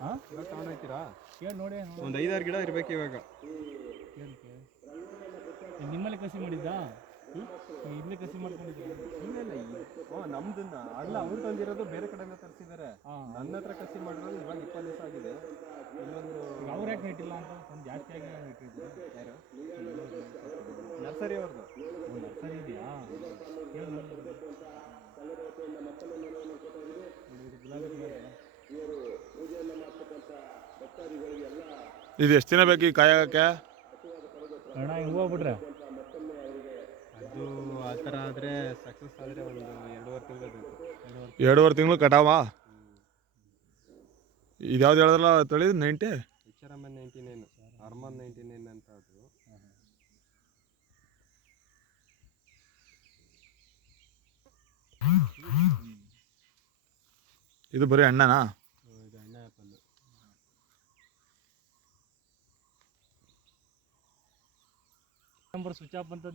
ಹಾಂ ನೋಡಿ ಒಂದು ಐದಾರು ಗಿಡ ಇರ್ಬೇಕು ಇವಾಗ. ಏನಕ್ಕೆ? ನಿಮ್ಮಲ್ಲಿ ಕಸಿ ಮಾಡಿದ್ದಾ? ಇಲ್ಲೇ ಕಸಿ ಮಾಡ್ಕೊಂಡಿದ್ದೀರಾ ಇಲ್ಲ ಇಲ್ಲ ಈ- ಓ ನಮ್ದನ್ನ. ಅಲ್ಲ ಅವ್ರು ತಂದಿರೋದು ಬೇರೆ ಕಡೆಯಿಂದ ತರಿಸಿದ್ದಾರೆ ಹಾಂ ನನ್ನ ಹತ್ರ ಕಸಿ ಮಾಡಿರೋದು ಇವಾಗ ಇಪ್ಪತ್ತು ದಿವಸ ಆಗಿದೆ. ಇನ್ನೊಂದು ಈಗ ಅವ್ರು ಯಾಕೆ ನೆಟ್ಟಿಲ್ಲ ಅಂತ ಒಂದು ಜಾಸ್ತಿ ಆಗಿ ಯಾರು? ನರ್ಸರಿ ಅವ್ರದ್ದು ಒಂದು ನರ್ಸರಿ ಇದೆಯಾ ನೋಡಿ ನೋಡಿ, ಇದು ಗುಲಾಬಿ ಕಲರ್ ಅಲ್ಲ? ಇದು ಎಷ್ಟು ದಿನ ಬೇಕು ಈ ಕಾಯಕ್ಕೆ ಅಣ್ಣ ಹಿಂಗೆ ಹೋಗ್ಬಿಟ್ರೆ? ಅದು ಆ ಥರ ಆದರೆ ಸಕ್ಸಸ್ ಆದರೆ ಒಂದು ಎರಡೂವರೆ ತಿಂಗಳು ಬೇಕು. ಎರಡೂವರೆ ಎರಡೂವರೆ ತಿಂಗಳು ಕಟಾವ? ಇದು ಯಾವ್ದು ಹೇಳಿದ್ರಲ್ಲ ತಳಿ? ನೈಂಟಿ? ವಿಚಾರಮನ್ ನೈಂಟಿ ನೈನ್ ಅರ್ಮನ್ ನೈಂಟಿ ನೈನ್ ಅಂತ ಅದು. ಇದು ಬರೀ ಅಣ್ಣನಾ? ನಂಬರ್ ಸ್ವಿಚ್ ಆಫ್ ಅಂತ